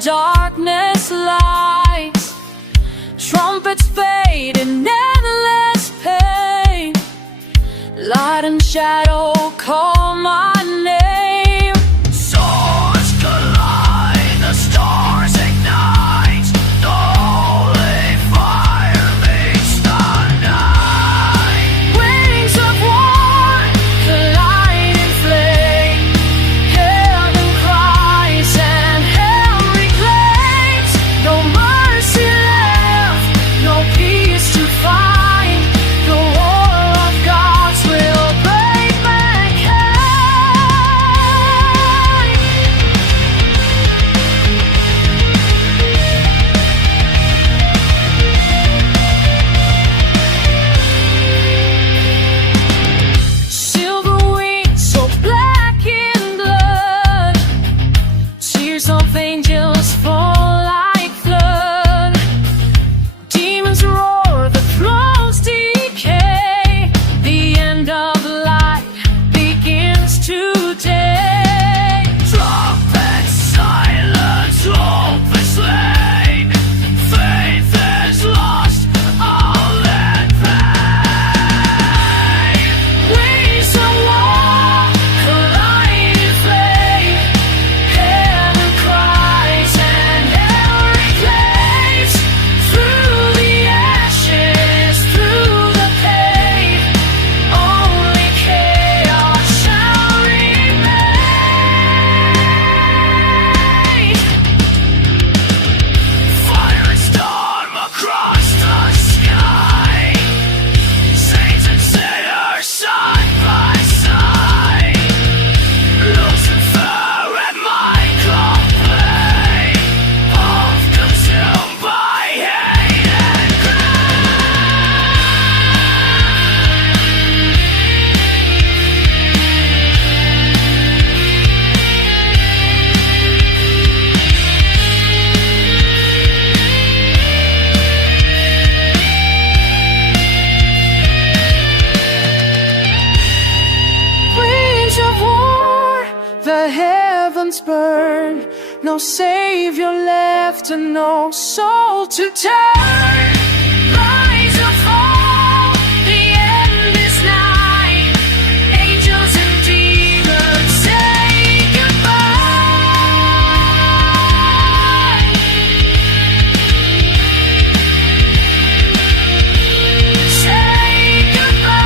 darkness lies. Trumpets fade in endless pain. Light and shadow call my name. Swords collide, the stars ignite. The holy fire meets the night. Wings of war collide in flame. Heaven cries and hell reclaims. No mercy left, no peace to find. The war of gods will break mankind. Silver wings so black in blood. Tears of angels fall like flood. Demons roar, the thrones decay. The end of life begins today. Trumpet silence, hope is slain. Faith is lost, all in vain. Wings of war collide in flame. Heaven cries and hell reclaims. Through the ashes, through the pain, only chaos shall remain. Fire and storm across the sky. Saints and sinners side by side. Lucifer and Michael play, both consumed by hate and Wings of war, the heavens burn. No savior left and no soul to turn. Rise or fall, the end is nigh. Angels and demons say goodbye. Say goodbye.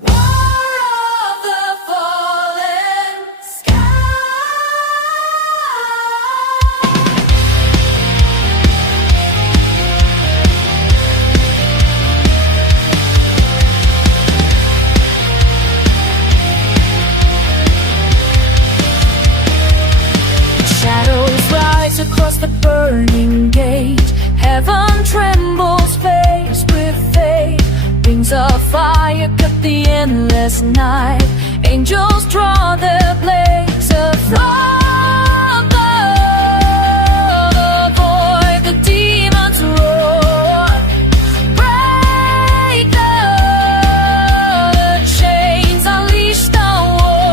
War of the fallen sky. Shadows rise across the burning gate. Heaven trembles faced with fate. Wings of fire cut the endless night. Angels draw their blades from the void. The demons roar. Break the chains, unleash the war.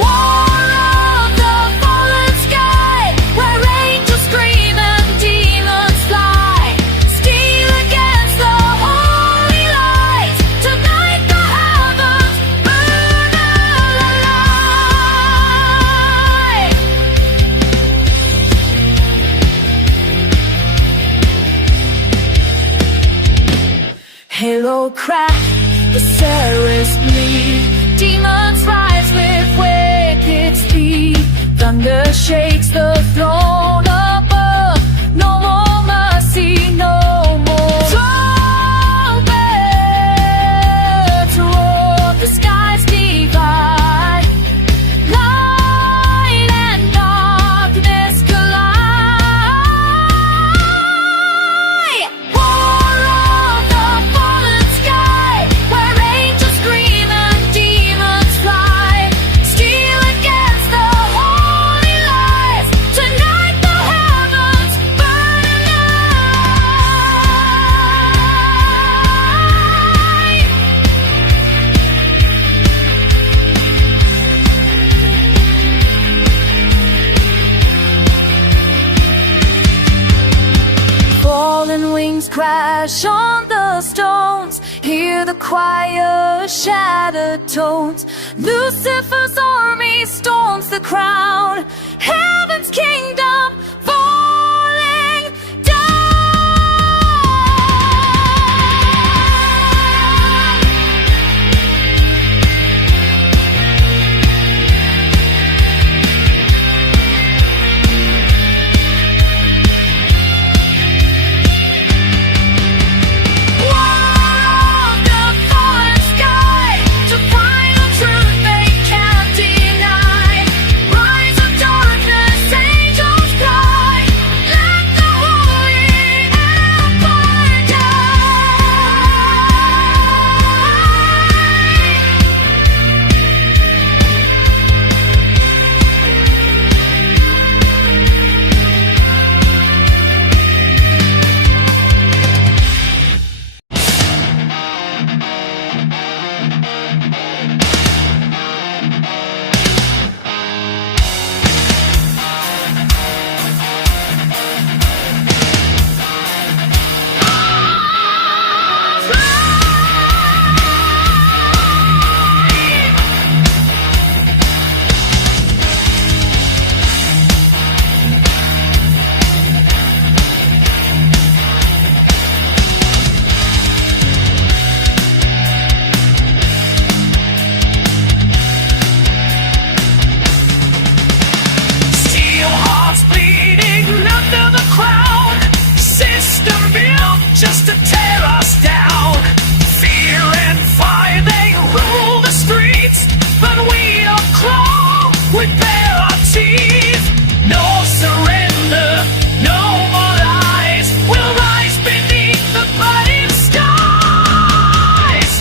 War of the fallen sky, where angels scream and demons fly. Steel against the holy light. Tonight the heavens burn alive. Halo crack, the seraphs bleed. Demons rise with wicked speed. Thunder shakes the throne above. No more mercy, no more. Trumpets roar, the skies divide. Light and darkness collide. War of the fallen sky, where angels scream and demons fly. Steel against the holy crash on the stones. Hear the choir shattered tones. Lucifer's army storms the crown. Heaven's kingdom falling down. Walk the fallen sky to find the truth they can't deny. Rise of darkness, angels cry. Let the holy empire die. Steel hearts bleeding under the crown. System built just to tear us down. Fear and fire, they rule the streets. But we don't claw, we bare our teeth. No surrender, no more lies. We'll rise beneath the burning skies.